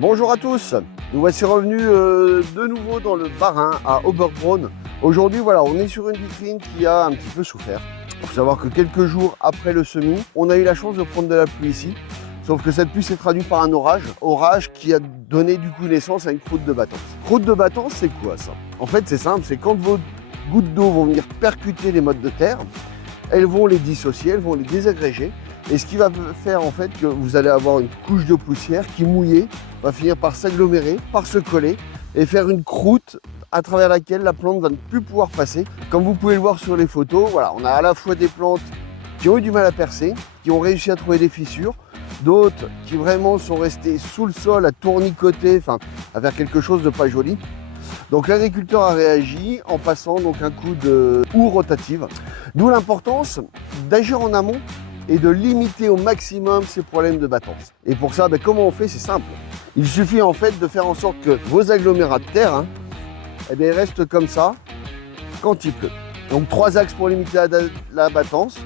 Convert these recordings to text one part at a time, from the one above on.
Bonjour à tous, nous voici revenus de nouveau dans le Bas-Rhin à Oberbronn. Aujourd'hui, voilà, on est sur une vitrine qui a un petit peu souffert. Il faut savoir que quelques jours après le semis, on a eu la chance de prendre de la pluie ici. Sauf que cette pluie s'est traduite par un orage qui a donné du coup naissance à une croûte de battance. Croûte de battance, c'est quoi ça? En fait, c'est simple, c'est quand vos gouttes d'eau vont venir percuter les mottes de terre, elles vont les dissocier, elles vont les désagréger. Et ce qui va faire en fait que vous allez avoir une couche de poussière qui mouillée va finir par s'agglomérer, par se coller et faire une croûte à travers laquelle la plante va ne plus pouvoir passer. Comme vous pouvez le voir sur les photos, voilà, on a à la fois des plantes qui ont eu du mal à percer, qui ont réussi à trouver des fissures, d'autres qui vraiment sont restées sous le sol à tournicoter, enfin à faire quelque chose de pas joli. Donc l'agriculteur a réagi en passant donc un coup de houe rotative, d'où l'importance d'agir en amont et de limiter au maximum ces problèmes de battance. Et pour ça, comment on fait? C'est simple. Il suffit en fait de faire en sorte que vos agglomérats de terre restent comme ça quand il pleut. Donc 3 axes pour limiter la battance.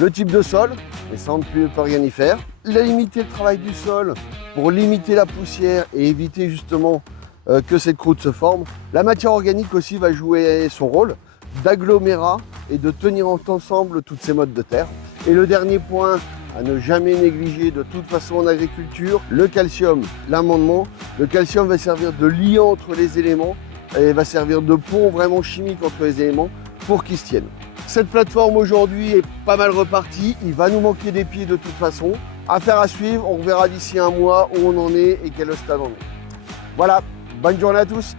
Le type de sol, et ça on ne peut rien y faire. Limiter le travail du sol pour limiter la poussière et éviter justement que cette croûte se forme. La matière organique aussi va jouer son rôle d'agglomérat et de tenir ensemble toutes ces mottes de terre. Et le dernier point à ne jamais négliger de toute façon en agriculture, le calcium, l'amendement. Le calcium va servir de liant entre les éléments et va servir de pont vraiment chimique entre les éléments pour qu'ils se tiennent. Cette plateforme aujourd'hui est pas mal repartie, il va nous manquer des pieds de toute façon. Affaire à suivre, on verra d'ici un mois où on en est et quel stade on est. Voilà, bonne journée à tous.